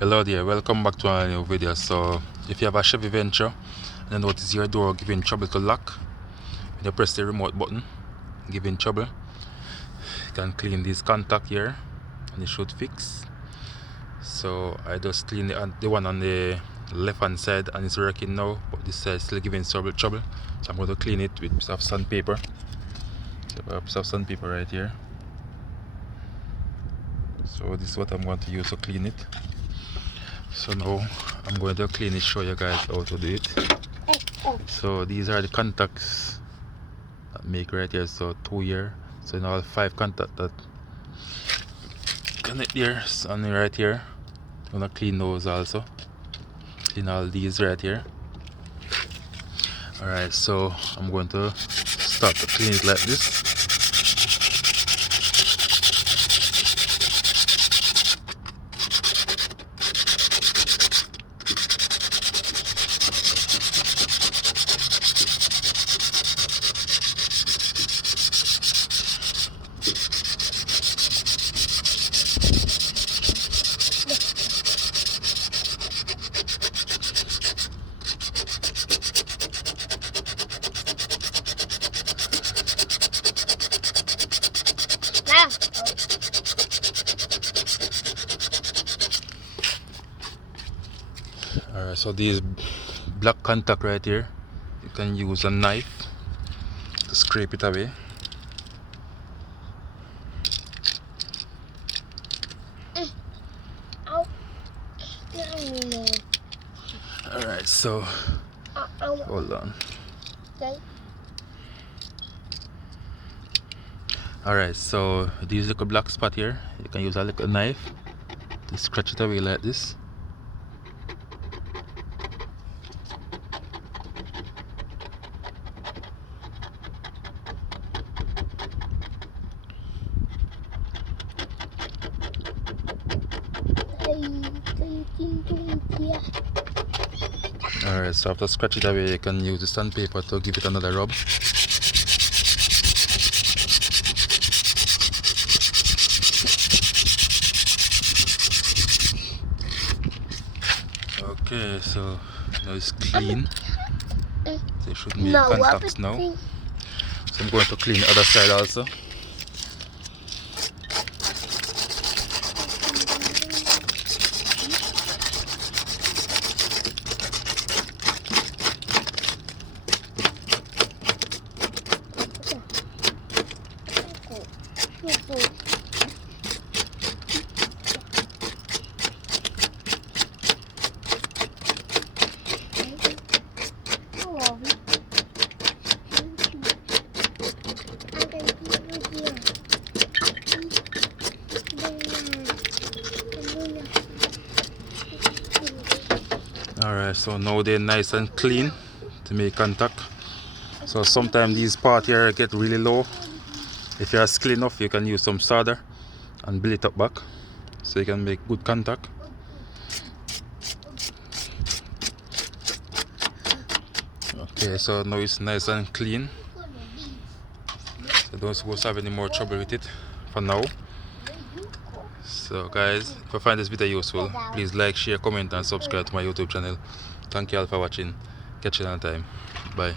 Hello there, welcome back to a new video. So if you have a Chevy Venture and you notice your door giving trouble to lock, when you press the remote button giving trouble, you can clean this contact here and it should fix. So I just clean the one on the left hand side and it's working now, but this side still giving trouble. So I'm going to clean it with a piece of sandpaper. So I have a piece of sandpaper right here. So this is what I'm going to use to clean it. So now I'm going to clean it, show you guys how to do it. So these are the contacts that make right here. So 2 here. So now 5 contacts that connect here and right here. I'm gonna clean those also. Clean all these right here. Alright, so I'm going to start to clean it like this. Alright, so these black contact right here, you can use a knife to scrape it away. Alright, so hold on. Alright, so these little black spot here, you can use a little knife to scratch it away like this. Alright, so after scratch it away, you can use the sandpaper to give it another rub. Okay, so now it's clean. So it should make contacts now. So I'm going to clean the other side also. Alright, so now they're nice and clean to make contact. So sometimes these parts here get really low. If you are skilled enough, you can use some solder and build it up back so you can make good contact. Okay, so now it's nice and clean. So don't supposed to have any more trouble with it for now. So guys, if you find this video useful, please like, share, comment and subscribe to my YouTube channel. Thank you all for watching. Catch you another time. Bye.